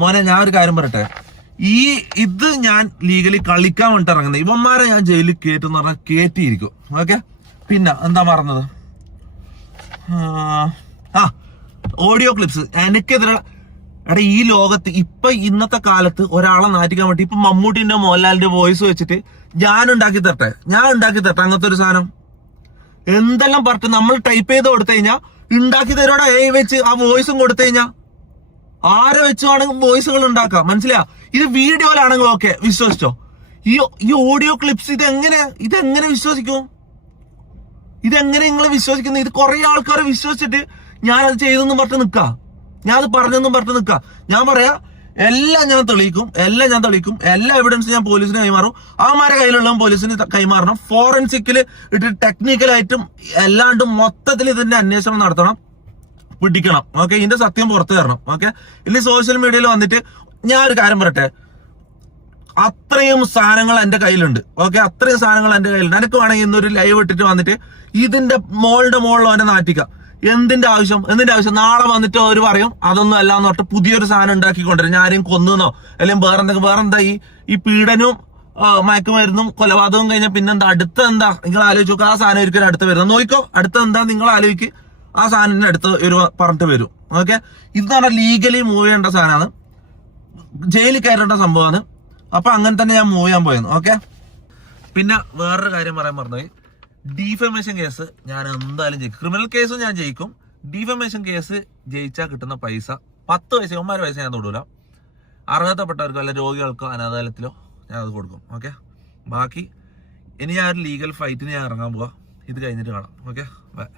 മോനെ ഞാൻ ഒരു കാര്യം പറയട്ടെ, ഇത് ഞാൻ ലീഗലി കളിക്കാൻ വേണ്ടിട്ട് ഇറങ്ങുന്നത്. ഇവന്മാരെ ഞാൻ ജയിലിൽ കയറ്റുന്ന പറഞ്ഞാൽ കയറ്റിയിരിക്കും. ഓക്കെ, പിന്നെ എന്താ പറഞ്ഞത്, ഓഡിയോ ക്ലിപ്സ് എനിക്കെതിരെ. എടാ, ഈ ലോകത്ത് ഇപ്പൊ ഇന്നത്തെ കാലത്ത് ഒരാളെ നാറ്റിക്കാൻ വേണ്ടി ഇപ്പൊ മമ്മൂട്ടിന്റെ മോഹൻലാലിന്റെ വോയിസ് വെച്ചിട്ട് ഞാൻ ഉണ്ടാക്കി തരട്ടെ അങ്ങനത്തെ ഒരു സാധനം എന്തെല്ലാം പറഞ്ഞിട്ട് നമ്മൾ ടൈപ്പ് ചെയ്ത് കൊടുത്തു കഴിഞ്ഞാൽ ഉണ്ടാക്കി തരോടെ വെച്ച് ആ വോയിസും കൊടുത്തു കഴിഞ്ഞാൽ ആരെ വെച്ചാണെങ്കിൽ വോയിസുകൾ ഉണ്ടാക്കാം. മനസ്സിലാ? ഇത് വീഡിയോയിലാണെങ്കിൽ ഓക്കെ, വിശ്വസിച്ചോ. ഈ ഓഡിയോ ക്ലിപ്സ് ഇതെങ്ങനെ വിശ്വസിക്കും? ഇതെങ്ങനെ നിങ്ങൾ വിശ്വസിക്കുന്നത്? ഇത് കുറെ ആൾക്കാർ വിശ്വസിച്ചിട്ട് ഞാനത് ചെയ്തെന്നും പറഞ്ഞിട്ട് നിൽക്കാം, ഞാനത് പറഞ്ഞെന്നും പറഞ്ഞിട്ട് നിൽക്കാം. ഞാൻ പറയാ എല്ലാം ഞാൻ തെളിയിക്കും, എല്ലാ എവിഡൻസും ഞാൻ പോലീസിന് കൈമാറും. അവന്മാരെ കയ്യിലുള്ള പോലീസിന് കൈമാറണം. ഫോറൻസിക്കില് ഇട്ട് ടെക്നിക്കലായിട്ടും എല്ലാണ്ടും മൊത്തത്തിൽ ഇതിന്റെ അന്വേഷണം നടത്തണം, പിടിക്കണം. ഓക്കെ, ഇതിന്റെ സത്യം പുറത്തു തരണം. ഓക്കെ, ഇല്ലെങ്കിൽ സോഷ്യൽ മീഡിയയിൽ വന്നിട്ട് ഞാൻ ഒരു കാര്യം പറയട്ടെ, അത്രയും സാധനങ്ങൾ എന്റെ കയ്യിലുണ്ട്. ഓക്കെ, അത്രയും സാധനങ്ങൾ എന്റെ കയ്യിലുണ്ട്. എനിക്ക് വേണമെങ്കിൽ ഇന്നൊരു ലൈവ് ഇട്ടിട്ട് വന്നിട്ട് ഇതിന്റെ മോളിലോ എന്നെ നാട്ടിക്കാം. എന്തിന്റെ ആവശ്യം? നാളെ വന്നിട്ട് അവർ പറയും അതൊന്നും അല്ലാന്ന് പറഞ്ഞിട്ട് പുതിയൊരു സാധനം ഉണ്ടാക്കിക്കൊണ്ടിരും. ഞാൻ ആരെയും കൊന്നുന്നോ അല്ലെങ്കിൽ വേറെന്താ ഈ പീഡനവും മയക്കുമരുന്നും കൊലപാതകവും കഴിഞ്ഞാൽ പിന്നെന്താ അടുത്ത നിങ്ങൾ ആലോചിച്ച് നോക്കുക. ആ സാധനം ഒരിക്കലും അടുത്ത് വരുന്നത് നോക്കിക്കോ. അടുത്ത നിങ്ങൾ ആലോചിക്ക്, ആ സാധനത്തിന് അടുത്ത് പറഞ്ഞിട്ട് വരും. ഓക്കെ, ഇതെന്ന് പറഞ്ഞാൽ ലീഗലി മൂവ് ചെയ്യേണ്ട സാധനമാണ്, ജയിലിൽ കയറേണ്ട സംഭവമാണ്. അപ്പൊ അങ്ങനെ തന്നെ ഞാൻ മൂവ് ചെയ്യാൻ പോയെന്ന്. ഓക്കെ, പിന്നെ വേറൊരു കാര്യം പറയാൻ പറഞ്ഞത്, ഡീഫമേഷൻ കേസ് ഞാൻ എന്തായാലും ജയിക്കും. ക്രിമിനൽ കേസും ഞാൻ ജയിക്കും. ഡീഫമേഷൻ കേസ് ജയിച്ചാൽ കിട്ടുന്ന പൈസ 10 പൈസ 9 പൈസ ഞാൻ തൊടൂല. അർഹതപ്പെട്ടവർക്കോ അല്ല രോഗികൾക്കോ അനാഥാലയത്തിലോ ഞാൻ അത് കൊടുക്കും. ഓക്കെ, ബാക്കി ഇനി ഞാൻ ഒരു ലീഗൽ ഫൈറ്റിന് ഞാൻ ഇറങ്ങാൻ പോവാ. ഇത് കഴിഞ്ഞിട്ട് കാണാം. Okay, by.